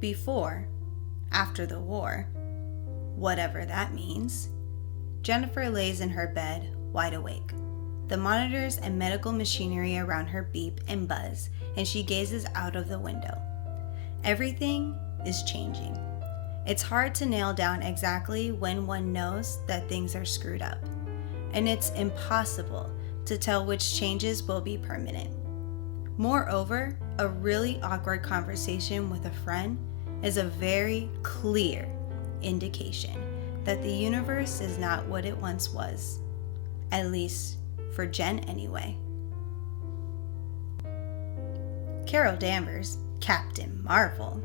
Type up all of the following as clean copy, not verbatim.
Before, after the war, whatever that means, Jennifer lays in her bed, wide awake. The monitors and medical machinery around her beep and buzz, and she gazes out of the window. Everything is changing. It's hard to nail down exactly when one knows that things are screwed up, and it's impossible to tell which changes will be permanent. Moreover, a really awkward conversation with a friend is a very clear indication that the universe is not what it once was, at least for Jen anyway. Carol Danvers, Captain Marvel,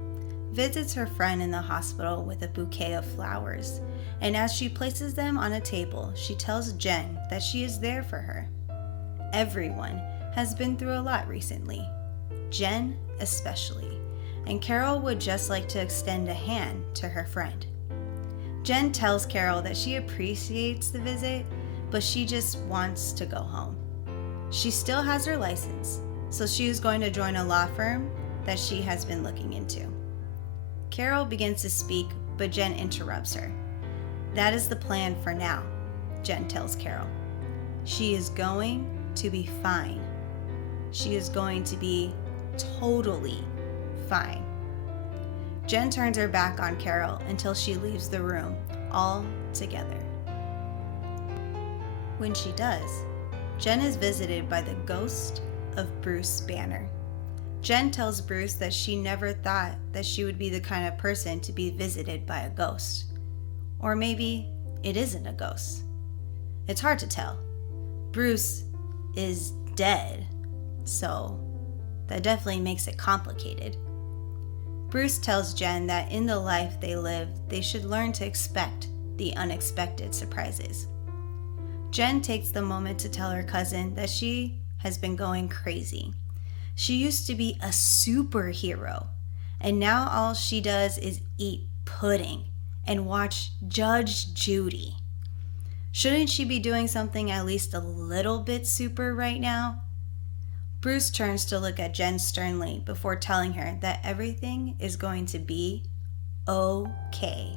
visits her friend in the hospital with a bouquet of flowers, and as she places them on a table, she tells Jen that she is there for her. Everyone has been through a lot recently, Jen especially, and Carol would just like to extend a hand to her friend. Jen tells Carol that she appreciates the visit, but she just wants to go home. She still has her license, so she is going to join a law firm that she has been looking into. Carol begins to speak, but Jen interrupts her. That is the plan for now, Jen tells Carol. She is going to be fine. She is going to be totally fine. Jen turns her back on Carol until she leaves the room altogether. When she does, Jen is visited by the ghost of Bruce Banner. Jen tells Bruce that she never thought that she would be the kind of person to be visited by a ghost. Or maybe it isn't a ghost. It's hard to tell. Bruce is dead, so that definitely makes it complicated. Bruce tells Jen that in the life they live, they should learn to expect the unexpected surprises. Jen takes the moment to tell her cousin that she has been going crazy. She used to be a superhero, and now all she does is eat pudding and watch Judge Judy. Shouldn't she be doing something at least a little bit super right now? Bruce turns to look at Jen sternly before telling her that everything is going to be okay.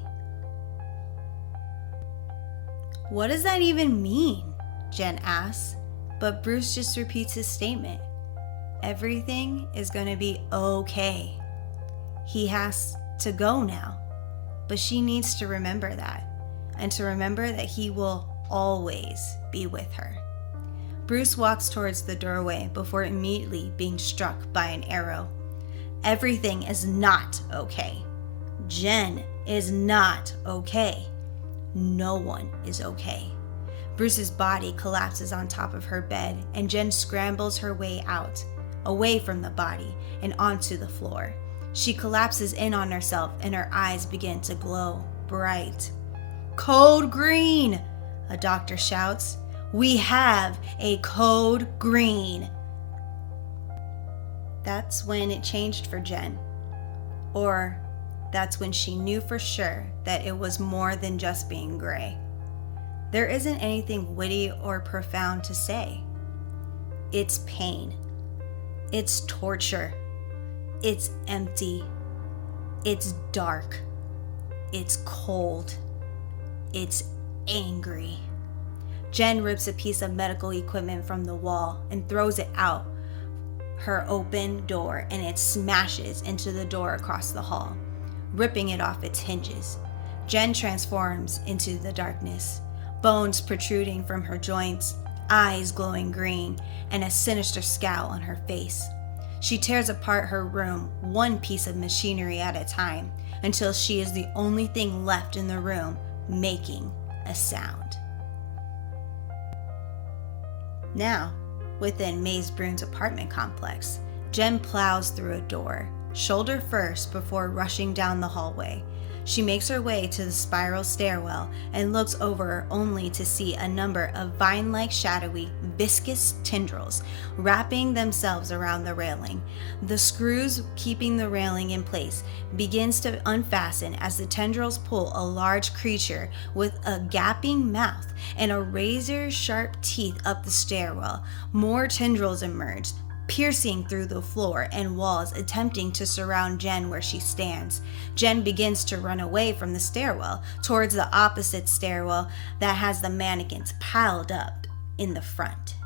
What does that even mean? Jen asks, but Bruce just repeats his statement. Everything is going to be okay. He has to go now, but she needs to remember that, and to remember that he will always be with her. Bruce walks towards the doorway before immediately being struck by an arrow. Everything is not okay. Jen is not okay. No one is okay. Bruce's body collapses on top of her bed, and Jen scrambles her way out, away from the body and onto the floor. She collapses in on herself, and her eyes begin to glow bright. Code green, a doctor shouts. We have a code green. That's when it changed for Jen. Or that's when she knew for sure that it was more than just being gray. There isn't anything witty or profound to say. It's pain. It's torture. It's empty. It's dark. It's cold. It's angry. Jen rips a piece of medical equipment from the wall and throws it out her open door, and it smashes into the door across the hall, ripping it off its hinges. Jen transforms into the darkness, bones protruding from her joints, eyes glowing green, and a sinister scowl on her face. She tears apart her room, one piece of machinery at a time, until she is the only thing left in the room making a sound. Now, within Maze Brune's apartment complex, Jen plows through a door, shoulder first before rushing down the hallway. She makes her way to the spiral stairwell and looks over only to see a number of vine-like shadowy, viscous tendrils wrapping themselves around the railing. The screws keeping the railing in place begins to unfasten as the tendrils pull a large creature with a gaping mouth and a razor-sharp teeth up the stairwell. More tendrils emerge, piercing through the floor and walls, attempting to surround Jenn where she stands. Jenn begins to run away from the stairwell towards the opposite stairwell that has the mannequins piled up in the front.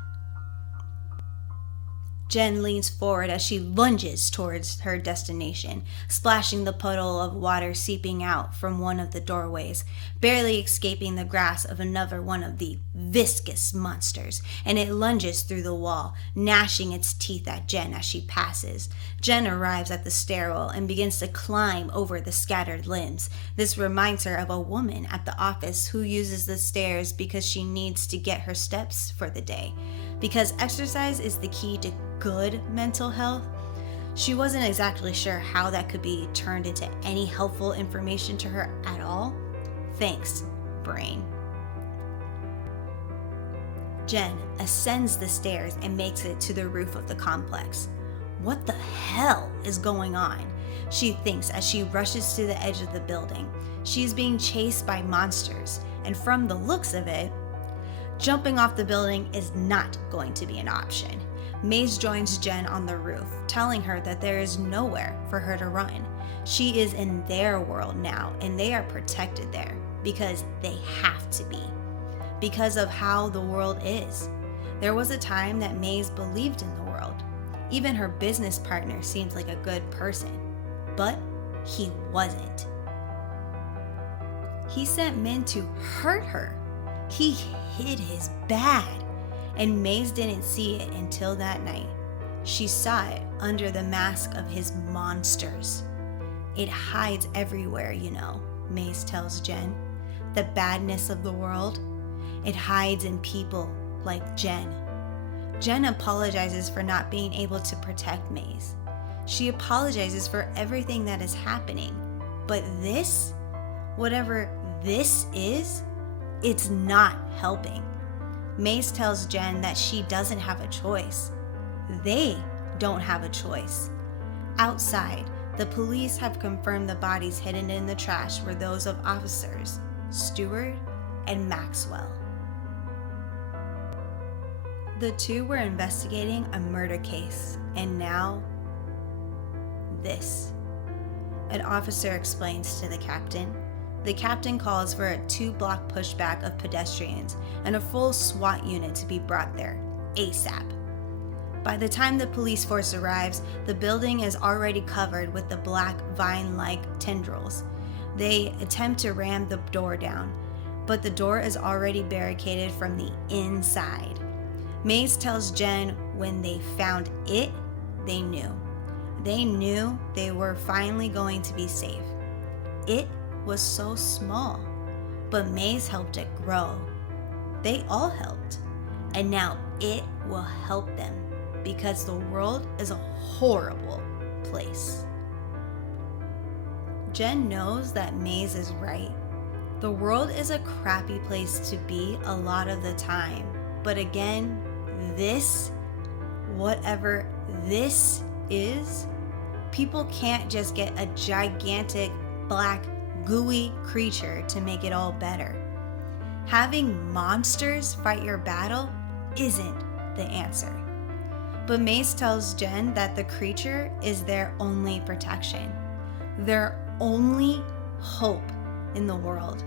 Jenn leans forward as she lunges towards her destination, splashing the puddle of water seeping out from one of the doorways, barely escaping the grasp of another one of the viscous monsters, and it lunges through the wall, gnashing its teeth at Jenn as she passes. Jenn arrives at the stairwell and begins to climb over the scattered limbs. This reminds her of a woman at the office who uses the stairs because she needs to get her steps for the day. Because exercise is the key to good mental health, she wasn't exactly sure how that could be turned into any helpful information to her at all. Thanks, brain. Jenn ascends the stairs and makes it to the roof of the complex. What the hell is going on? She thinks as she rushes to the edge of the building. She's being chased by monsters, and from the looks of it, jumping off the building is not going to be an option. Maze joins Jenn on the roof, telling her that there is nowhere for her to run. She is in their world now, and they are protected there because they have to be, because of how the world is. There was a time that Maze believed in the world. Even her business partner seemed like a good person, but he wasn't. He sent men to hurt her. He hid his bad, and Maze didn't see it until that night. She saw it under the mask of his monsters. It hides everywhere, Maze tells Jenn. The badness of the world, it hides in people like Jenn. Jenn apologizes for not being able to protect Maze. She apologizes for everything that is happening. But this, whatever this is, it's not helping. Maze tells Jenn that she doesn't have a choice. They don't have a choice. Outside, the police have confirmed the bodies hidden in the trash were those of officers Stewart and Maxwell. The two were investigating a murder case, and now this. An officer explains to the captain. The captain calls for a 2-block pushback of pedestrians and a full SWAT unit to be brought there, ASAP. By the time the police force arrives, the building is already covered with the black vine-like tendrils. They attempt to ram the door down, but the door is already barricaded from the inside. Maze tells Jenn when they found it, they knew. They knew they were finally going to be safe. It was so small, but Maze helped it grow. They all helped, and now it will help them because the world is a horrible place. Jenn knows that Maze is right. The world is a crappy place to be a lot of the time, but again, whatever this is, people can't just get a gigantic black gooey creature to make it all better. Having monsters fight your battle isn't the answer. But Maze tells Jenn that the creature is their only protection, their only hope in the world.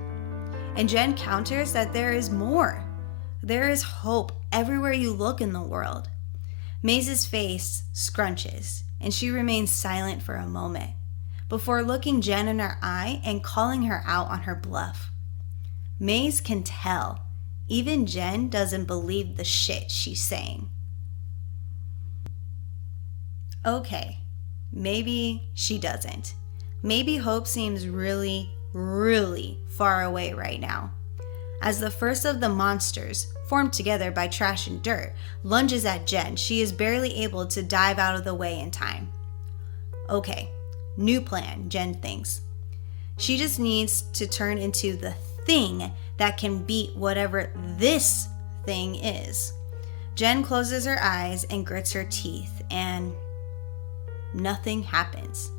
And Jenn counters that there is more. There is hope everywhere you look in the world. Maze's face scrunches, and she remains silent for a moment before looking Jenn in her eye and calling her out on her bluff. Maze can tell. Even Jenn doesn't believe the shit she's saying. Okay, maybe she doesn't. Maybe hope seems really, really far away right now. As the first of the monsters, formed together by trash and dirt, lunges at Jenn, she is barely able to dive out of the way in time. Okay, new plan, Jenn thinks. She just needs to turn into the thing that can beat whatever this thing is. Jenn closes her eyes and grits her teeth, and nothing happens.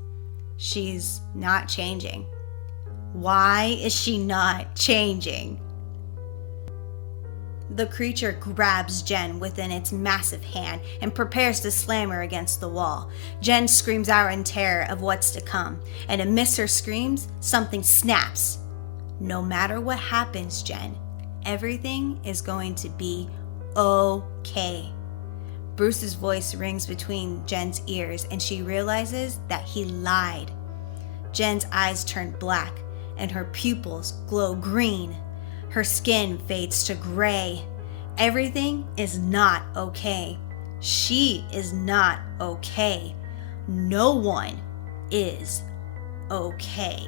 She's not changing. Why is she not changing? The creature grabs Jenn within its massive hand and prepares to slam her against the wall. Jenn screams out in terror of what's to come, and amidst her screams, something snaps. No matter what happens, Jenn, everything is going to be okay. Bruce's voice rings between Jenn's ears, and she realizes that he lied. Jenn's eyes turn black, and her pupils glow green. Her skin fades to gray. Everything is not okay. She is not okay. No one is okay.